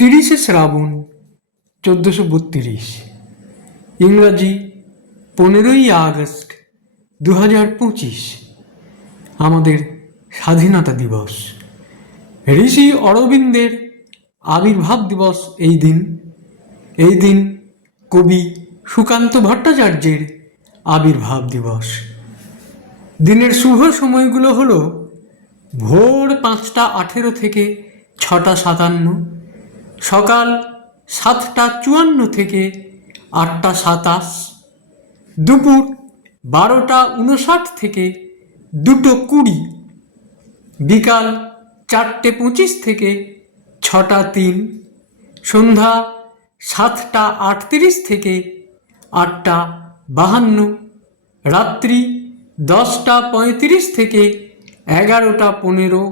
30শে শ্রাবণ 1432, ইংরাজি 15ই আগস্ট 2025 আমাদের স্বাধীনতা দিবস। ঋষি অরবিন্দের আবির্ভাব দিবস এই দিন কবি সুকান্ত ভট্টাচার্যের আবির্ভাব দিবস। দিনের শুভ সময়গুলো হলো ভোর 5টা 18 থেকে 6টা 57, সকাল 7টা 54 থেকে 8টা 27, দুপুর 12টা 59 থেকে 2টো 20, বিকাল 4টে 25 থেকে 6টা 3, সন্ধ্যা 7টা 38 থেকে 8টা 52, রাত্রি 10টা 35 থেকে 11টা 15,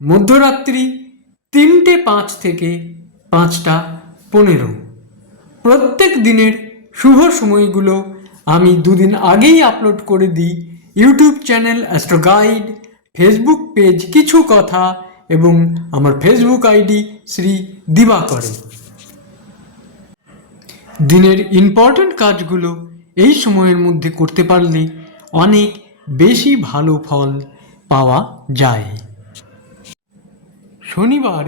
মধ্যরাত্রি 3টে 5 থেকে 5টা 15। প্রত্যেক দিনের শুভ সময়গুলো আমি দুদিন আগেই আপলোড করে দিই YouTube channel astro guide, Facebook page কিছু কথা এবং আমার ফেসবুক আইডি শ্রী দিবাকরে। দিনের ইম্পর্ট্যান্ট কাজগুলো এই সময়ের মধ্যে করতে পারলে অনেক বেশি ভালো ফল পাওয়া যায়। শনিবার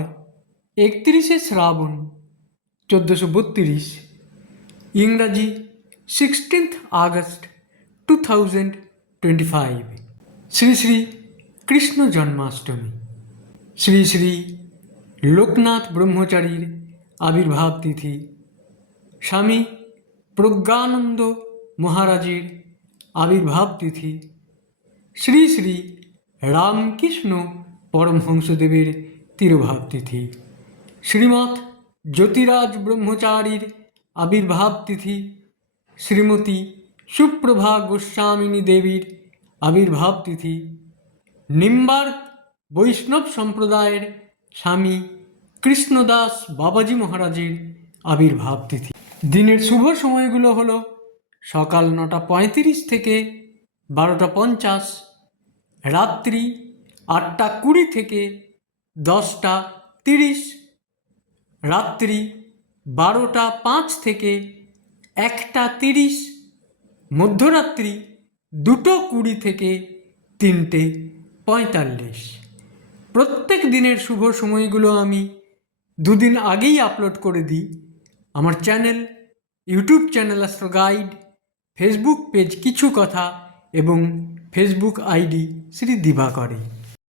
31শে শ্রাবণ 1432, ইংরাজি 16th আগস্ট 2025, শ্রী শ্রী কৃষ্ণ জন্মাষ্টমী। শ্রী শ্রী লোকনাথ ব্রহ্মচারীর আবির্ভাব তিথি, স্বামী প্রজ্ঞানন্দ মহারাজের আবির্ভাব তিথি, শ্রী শ্রী রামকৃষ্ণ পরমহংসদেবের তিরোভাব তিথি, শ্রীমৎ জ্যোতিরাজ ব্রহ্মচারীর আবির্ভাব তিথি, শ্রীমতী সুপ্রভা গোস্বামিনী দেবীর আবির্ভাব তিথি, নিম্বার্ক বৈষ্ণব সম্প্রদায়ের স্বামী কৃষ্ণদাস বাবাজি মহারাজের আবির্ভাব তিথি। দিনের শুভ সময়গুলো হলো সকাল 9টা 35 থেকে 12টা 50, রাত্রি 8টা 20 থেকে 10টা 30, রাত্রি 12টা 5 থেকে 1টা 30, মধ্যরাত্রি 2টো 20 থেকে 3টে 45। প্রত্যেক দিনের শুভ সময়গুলো আমি দুদিন আগেই আপলোড করে দিই আমার channel, YouTube channel astro guide, Facebook page কিছু কথা এবং ফেসবুক আইডি শ্রী দিবাকরে।